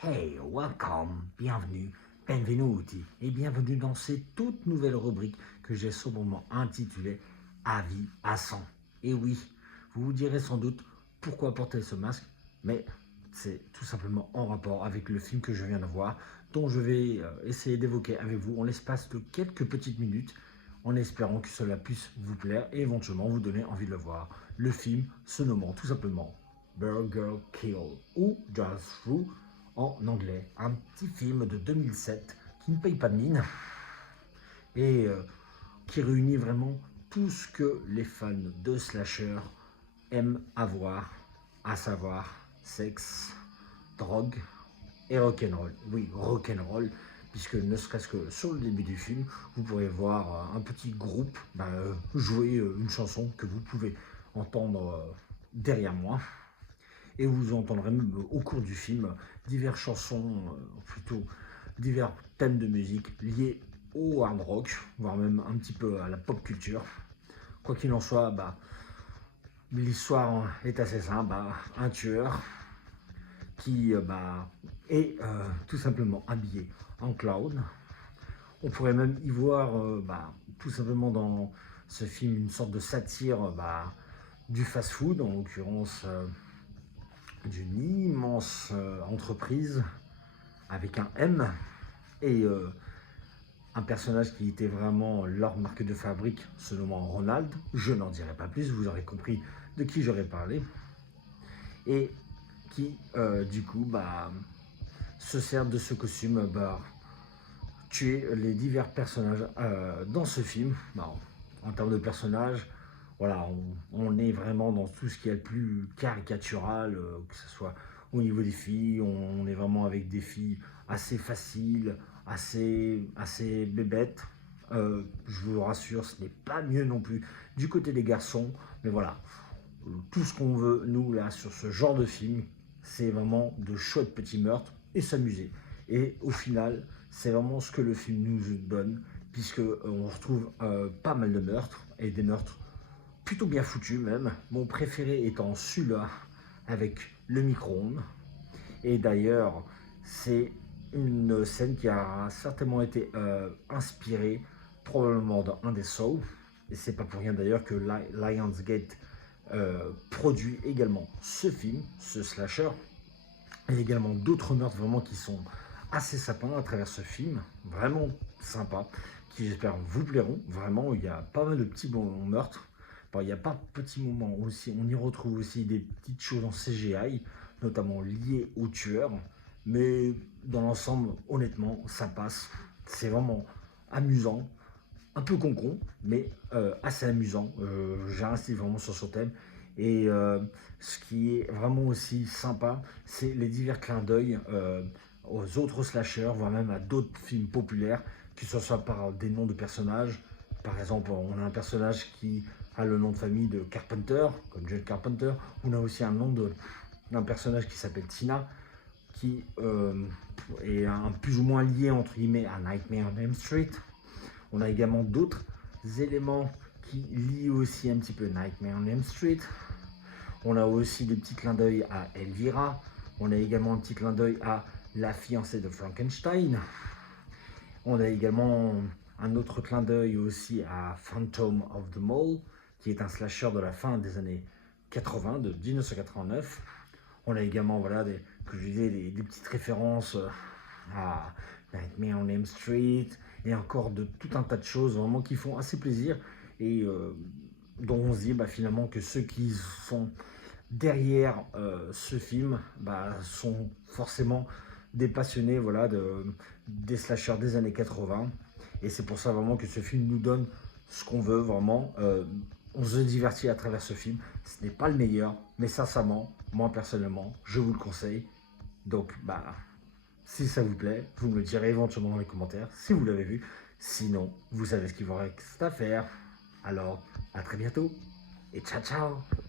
Hey, welcome, bienvenue, benvenuti et bienvenue dans cette toute nouvelle rubrique que j'ai sobrement intitulée Avis à 100. Et oui, vous vous direz sans doute pourquoi porter ce masque, mais c'est tout simplement en rapport avec le film que je viens de voir, dont je vais essayer d'évoquer avec vous en l'espace de quelques petites minutes, en espérant que cela puisse vous plaire et éventuellement vous donner envie de le voir. Le film se nommant tout simplement Burger Kill ou Just Through en anglais. Un petit film de 2007 qui ne paye pas de mine et qui réunit vraiment tout ce que les fans de slasher aiment avoir, à savoir sexe, drogue et rock'n'roll. Oui, rock'n'roll, puisque ne serait-ce que sur le début du film, vous pourrez voir un petit groupe jouer une chanson que vous pouvez entendre derrière moi. Et vous entendrez même au cours du film diverses chansons, plutôt divers thèmes de musique liés au hard rock, voire même un petit peu à la pop culture. Quoi qu'il en soit, l'histoire est assez simple. Un tueur qui est tout simplement habillé en clown. On pourrait même y voir tout simplement dans ce film une sorte de satire du fast-food, en l'occurrence d'une immense entreprise avec un M et un personnage qui était vraiment leur marque de fabrique, se nommant Ronald. Je n'en dirai pas plus, vous aurez compris de qui j'aurais parlé. Et qui, du coup, se sert de ce costume tuer les divers personnages dans ce film. En termes de personnages, voilà, on est vraiment dans tout ce qui est le plus caricatural, que ce soit au niveau des filles, on est vraiment avec des filles assez faciles, assez bébêtes. Je vous rassure, ce n'est pas mieux non plus du côté des garçons, mais voilà, tout ce qu'on veut, nous, là, sur ce genre de film, c'est vraiment de chouettes petits meurtres et s'amuser. Et au final, c'est vraiment ce que le film nous donne, puisque on retrouve pas mal de meurtres, et des meurtres plutôt bien foutus même. Mon préféré étant celui-là, avec le micro-ondes. Et d'ailleurs, c'est une scène qui a certainement été inspirée probablement dans un des Saw. Et c'est pas pour rien d'ailleurs que Lionsgate produit également ce film, ce slasher, et également d'autres meurtres vraiment qui sont assez sapins à travers ce film, vraiment sympa, qui j'espère vous plairont. Vraiment, il y a pas mal de petits bons meurtres. Bon, il n'y a pas de petits moments aussi, on y retrouve aussi des petites choses en CGI, notamment liées au tueur, mais dans l'ensemble, honnêtement, ça passe. C'est vraiment amusant, un peu con, mais assez amusant. J'insiste vraiment sur ce thème. Et ce qui est vraiment aussi sympa, c'est les divers clins d'œil aux autres slashers, voire même à d'autres films populaires, que ce soit par des noms de personnages. Par exemple, on a un personnage qui a le nom de famille de Carpenter, comme John Carpenter. On a aussi un nom d'un personnage qui s'appelle Tina, qui est un plus ou moins lié entre guillemets à Nightmare on Elm Street. On a également d'autres éléments qui lient aussi un petit peu Nightmare on Elm Street. On a aussi des petits clins d'œil à Elvira. On a également un petit clin d'œil à la fiancée de Frankenstein. On a également un autre clin d'œil aussi à Phantom of the Mall, qui est un slasher de la fin des années 80, de 1989. On a également, voilà, que je disais, des petites références à Nightmare on Elm Street, et encore de tout un tas de choses vraiment qui font assez plaisir et dont on se dit finalement que ceux qui sont derrière ce film sont forcément des passionnés, voilà, des slashers des années 80, et c'est pour ça vraiment que ce film nous donne ce qu'on veut vraiment. On se divertit à travers ce film. Ce n'est pas le meilleur, mais sincèrement, moi personnellement, je vous le conseille. Donc si ça vous plaît, vous me le direz éventuellement dans les commentaires si vous l'avez vu. Sinon, vous savez ce qu'il vous reste à faire. Alors, à très bientôt et ciao ciao.